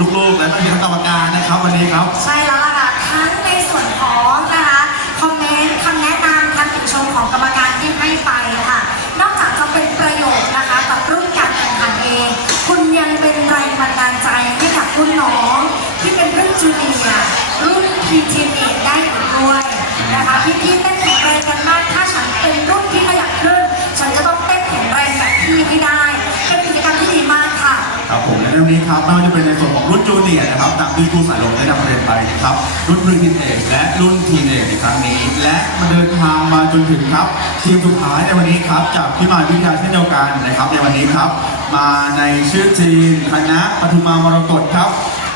ลูกๆและก็ทีมกรรมการนะครับวันนี้ครับ ใช่แล้วล่ะค่ะทั้งในส่วนของนะคะคอมเมนต์คำแนะนำคำติชมของกรรมการที่ให้ไปค่ะ นอกจากจะเป็นประโยชน์นะคะกับรุ่นการแข่งขันเอง คุณยังเป็นแรงบันดาลใจให้กับรุ่นน้องที่เป็นรุ่นจูเนียร์รุ่นพีทีเอได้อีกด้วยนะคะพี่ๆเต้นแข็งแรงกันมากถ้าฉันเป็นรุ่น รับผมและในวันนี้ครับไม่ว่าจะเป็นในส่วนของรุ่นจูเนียร์นะครับตามที่ครูสายลมได้นำเรียนไปนะครับรุ่นพรีทีเอจและรุ่นทีเอจในครั้งนี้ และมาเดินทางมาจนถึงครับทีมสุดท้ายในวันนี้ครับจากพิมายวิทยาเช่นเดียวกันนะครับ ในวันนี้ครับ มาในชื่อจีนคณะปทุมามรกตครับ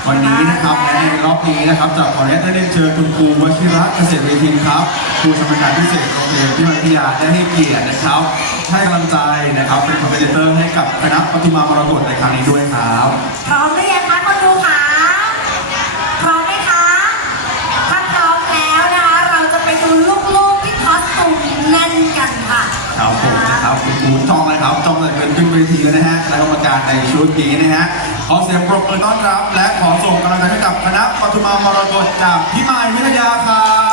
วันนี้นะครับและในรอบนี้นะครับจะขออนุญาตได้เรียนเชิญคุณครูวชิระเกษตรเวทินครับครูสมการพิเศษโรงเรียนพิมายวิทยาได้ให้เกียรตินะครับให้กำลังใจ ป็นคอมเมนเตอร์ให้กับคณะปทุมามรกตในครั้งนี้ด้วยครับ พร้อมหรือยังคะคนดูคะพร้อมไหมคะถ้าพร้อมแล้วนะคะเราจะไปดูลูกๆที่คอสตูมแน่นกันค่ะครับผมนะครับคุณครูจ้องเลยครับจ้องเลยเป็นขึ้นเวทีแล้วนะฮะและกรรมการในชุดนี้นะฮะขอเสียงปรบมือต้อนรับ และขอส่งกำลังใจให้กับคณะปทุมามรกตจากพิมายวิทยาครับ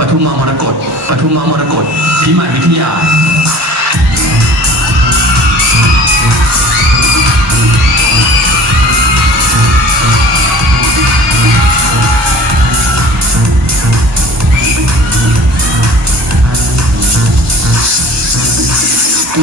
ปทุมมามรกตปทุมมามรกตพิมายวิทยาค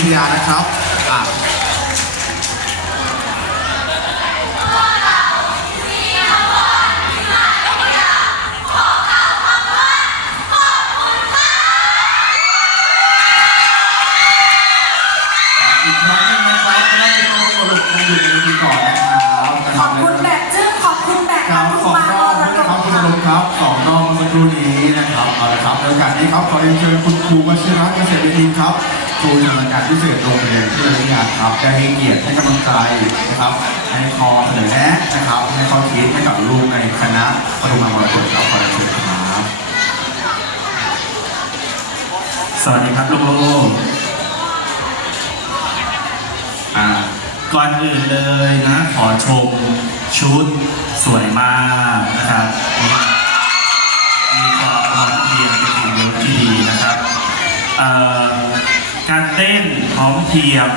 วิทยานะครับอะอีกครั้งหนึงนะครับและที่ต้องสรุปกันอยู่ในทีก่อนนะครับขอบคุณแบบจึ้งขอบคุณแบบครับปสองมารอบรนะดครับกคุณสรุปครับสองรอบเมื่อสักครู่นี้นะครับเอาละครับในโอกาสนี้ครับขอเรียนเชิญคุณครูวชิระเกษตรวิทินครับ ครูชำนาญการพิเศษโรงเรียนที่ระยาครับได้ให้เกียรติให้กำลังใจนะครับให้คอเสนอแนะนะครับให้ข้อคิดให้กับลูกในคณะปฐุมมรกครับขอเรียนเชิญครับสวัสดีครับลูกอ่าก่อนอื่นเลยนะ ขอชมชุดสวยมากนะครับมีความพร้อมเพรียงเป็นสิ่งที่ดีนะครับเอ่อ การเต้นพร้อมเพรียง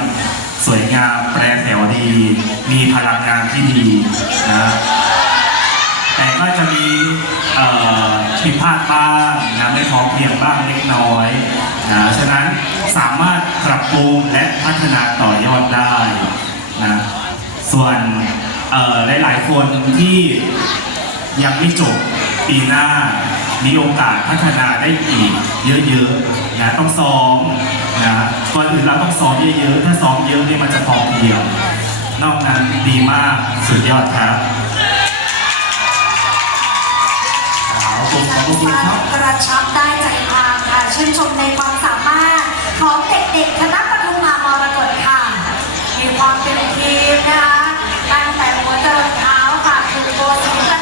สวยงามแปรแถวดี มีพลังงานที่ดีนะแต่ก็จะมีผิดพลาดบ้างนะไม่พร้อมเพียงบ้างเล็กน้อยนะฉะนั้นสามารถปรับปรุงและพัฒนาต่อยอดได้นะส่วนหลาย ๆ คนที่ยังไม่จบปีหน้ามีโอกาสพัฒนาได้อีกเยอะๆนะต้องซ้อม นะก่อนอื่นเราต้องซ้อมเยอะๆ ถ้าซ้อมเยอะเนี่ยมันจะพอเพียงนอกนั้นดีมากสุดยอดครับขอบคุณขอบคุณครับกระชับได้ใจความค่ะชื่นชมในความสามารถของเด็กๆคณะปทุมมามรกตค่ะ มีความเป็นทีมนะคะตั้งแต่หัวจรดเท้าค่ะคือโบสีป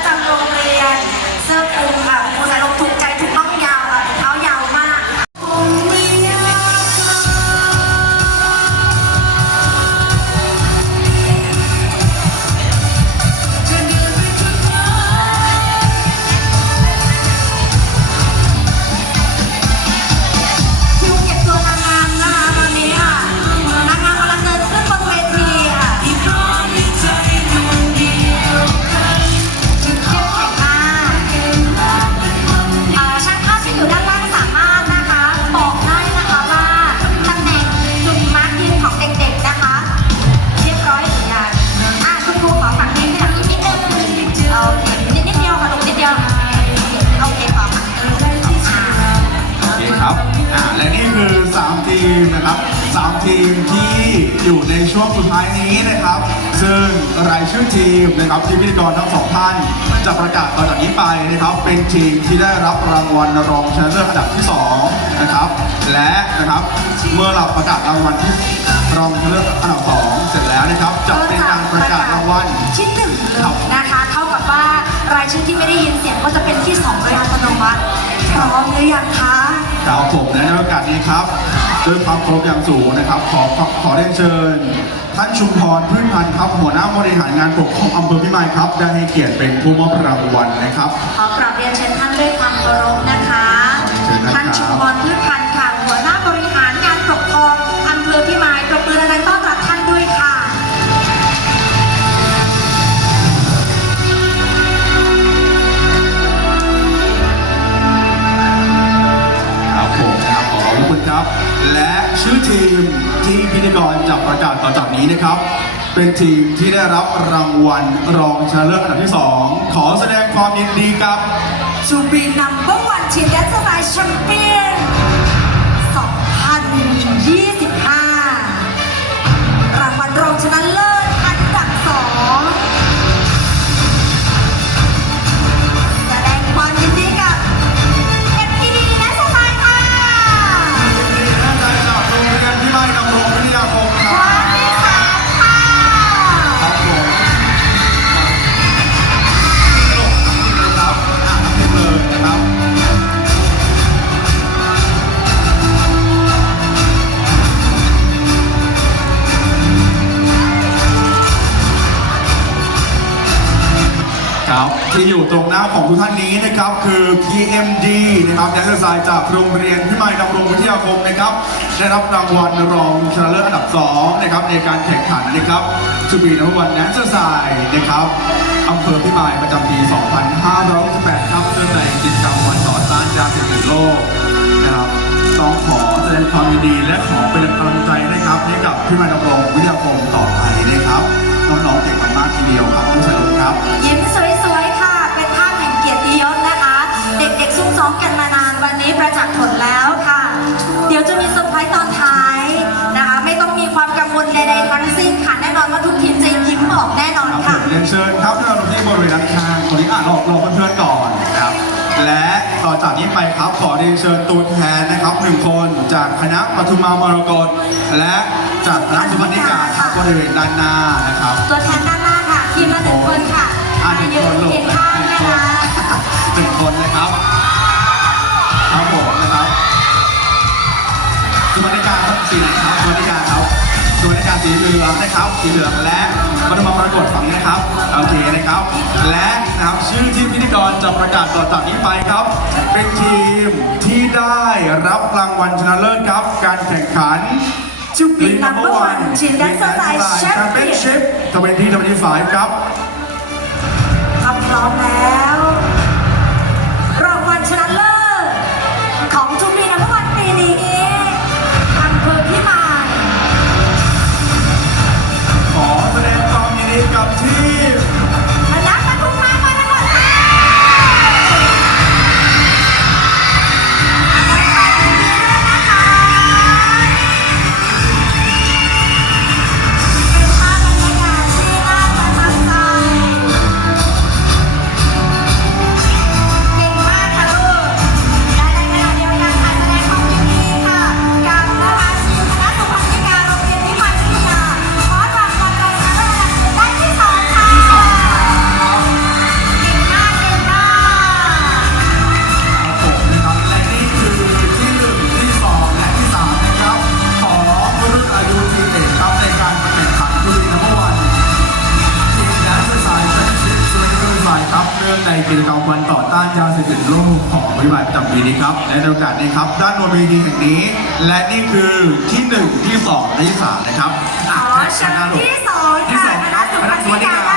ช่วงสุดท้ายนี้นะครับ ซึ่งรายชื่อทีมนะครับที่พิธีกรทั้งสองท่านจะประกาศต่อจากนี้ไปนะครับ เป็นทีมที่ได้รับรางวัลรองชนะเลิศอันดับที่2นะครับ และนะครับเมื่อเราประกาศรางวัลที่รองชนะเลิศอันดับ2เสร็จแล้วนะครับ จะเป็นการประกาศรางวัลที่หนึ่งครับนะคะเท่ากับว่ารายชื่อที่ไม่ได้ยินเสียงก็จะเป็นที่สองโดยอัตโนมัติพร้อมหรือยังคะ ครับผมและในโอกาสนี้ครับด้วยความเคารพอย่างสูงนะครับ ขอขอขอเรียนเชิญ ท่านชุมพรพื้นพันธ์ครับ หัวหน้าบริหารงานปกครองอำเภอพิมายครับ ได้ให้เกียรติเป็นผู้มอบรางวัลนะครับ นะครับ เป็นทีมที่ได้รับรางวัลรองชนะเลิศอันดับที่ 2 ขอแสดงความยินดีกับ To be number one team exercise champion 2025 อยู่ตรงหน้าของทุกท่านนี้นะครับคือ PMD นะครับนักศึกษาจากโรงเรียนพิมายดำรงวิทยาคมนะครับได้รับรางวัลรองชนะเลิศอันดับ2นะครับในการแข่งขันนะครับจูบีนวันนักศึกษานะครับอำเภอพิมายประจำปี 2568 ครับเนื่องในกิจกรรมวันต่อต้านยาเสพติดโลกนะครับต้องขอแสดงความยินดีและขอเป็นกำลังใจนะครับให้กับพี่มายดำรงวิทยาคมต่อไปนะครับน้องๆเก่งมากทีเดียวครับผู้ชายลงครับยิ้มสวย ซุ่มซ้อมกันมานานวันนี้ประจักษ์ผลแล้วค่ะ เดี๋ยวจะมีเซอร์ไพรส์ตอนท้ายนะคะ ไม่ต้องมีความกังวลใดๆทั้งสิ้นค่ะแน่นอนว่าทุกทีมจะยิ้มออกแน่นอนครับผค่ะมเรียนเชิญครับที่เราลงที่บริเวณด้านข้างคนนี้อ่านรอรอเพื่อนๆก่อนนะครับและต่อจากนี้ไปครับขอเรียนเชิญตัวแทนนะครับหนึ่งคนจากคณะปทุมมามรกตและจากคณะสุพรรณิกาครับบริเวณด้านหน้านะครับตัวแทนด้านหน้าค่ะทีมละหนึ่งคนค่ะอ่าหนึ่งยืคนนลูกเคียงข้างนะคะ หนึ่งคนนะครับครับผมนะครับสุพรรณิกาครับสีไหนครับสุพรรณิกาครับสุพรรณิกาสีเหลืองนะครับ สีเหลืองและปทุมมาปรากฏฝั่งนี้นะครับโอเคนะครับ และนะครับชื่อทีมพิธีกรจะประกาศต่อจากนี้ไปครับ เป็นทีมที่ได้รับรางวัลชนะเลิศครับ การแข่งขัน League Number One Team Dancer Size Championship 2025 ครับถ้าพร้อมแล้ว ชัยจินกองวันต่อต้านยาเสพติดโลกของวิบาลจำปีนี้ครับและโอกาสนี้ครับ ด้านบนเวทีแห่งนี้ และนี่คือที่หนึ่งที่สองและที่สานะครับอ๋อชั้นที่สองค่ะคณะสุขศิการ